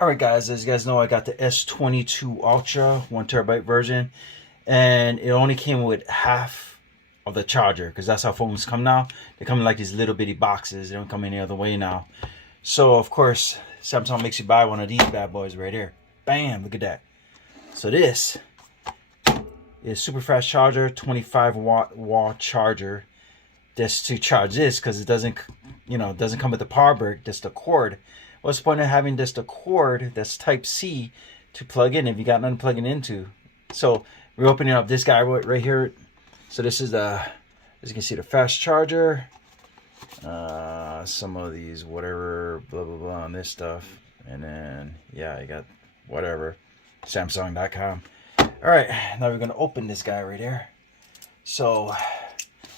Alright guys, as you guys know, I got the S22 Ultra 1TB version, and it only came with half of the charger, because that's how phones come now. They come in like these little bitty boxes. They don't come any other way now. So of course Samsung makes you buy one of these bad boys right here. Bam, look at that. So this is super fast charger, 25 watt charger. Just to charge this, because it doesn't come with the power brick, just the cord. What's the point of having just a cord that's type C to plug in if you got nothing plugging into? So we're opening up this guy right here. So this is the, as you can see, the fast charger. Some of these whatever blah blah blah on this stuff, and then yeah, I got whatever Samsung.com. All right, now we're gonna open this guy right here. So all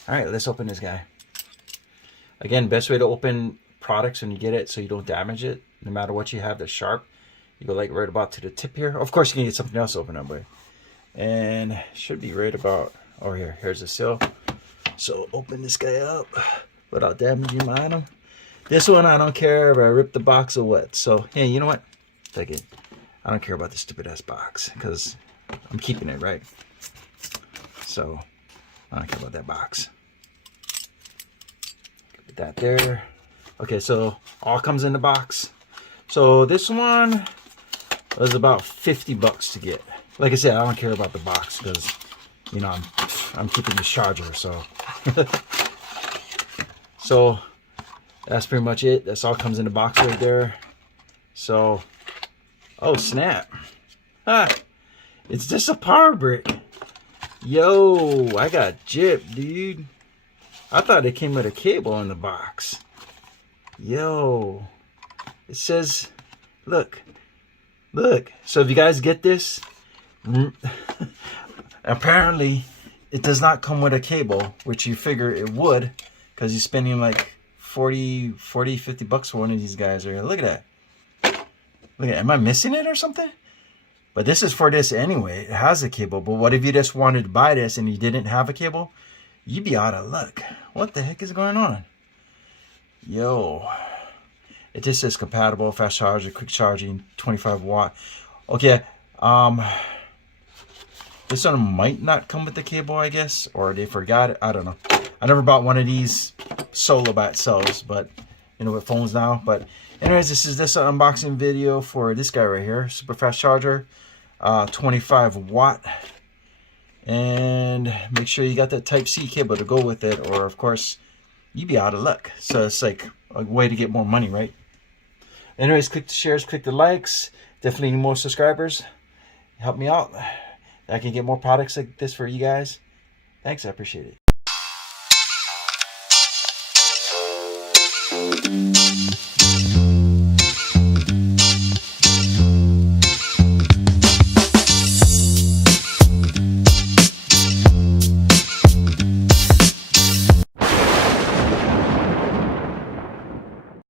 right, let's open this guy. Again, best way to open products when you get it so you don't damage it. No matter what you have that's sharp, you go like right about to the tip here. Of course you can get something else open up with, and should be right about, oh here's the seal. So open this guy up without damaging my item. This one I don't care if I rip the box or what. So hey, you know what, take it. I don't care about this stupid ass box because I'm keeping it, right? So I don't care about that box. Put that there. Okay, so all comes in the box. So this one was about 50 bucks to get. Like I said, I don't care about the box because, you know, I'm keeping the charger. So, so that's pretty much it. That's all comes in the box right there. So, oh snap! Ah, it's just a power brick. Yo, I got gypped, dude. I thought it came with a cable in the box. Yo, it says, look. So if you guys get this, apparently it does not come with a cable, which you figure it would, because you're spending like 40, 50 bucks for one of these guys right here. Look at that. Look at, am I missing it or something? But this is for this anyway. It has a cable. But what if you just wanted to buy this and you didn't have a cable? You'd be out of luck. What the heck is going on? Yo, it just says compatible, fast charger, quick charging, 25 watt. Okay, this one might not come with the cable, I guess, or they forgot it. I don't know. I never bought one of these solo by itself, but you know, with phones now. But anyways, this is this unboxing video for this guy right here, super fast charger, 25 watt. And make sure you got that type C cable to go with it, or of course you'd be out of luck. So it's like a way to get more money, right? Anyways, click the shares, click the likes. Definitely need more subscribers. Help me out. I can get more products like this for you guys. Thanks, I appreciate it.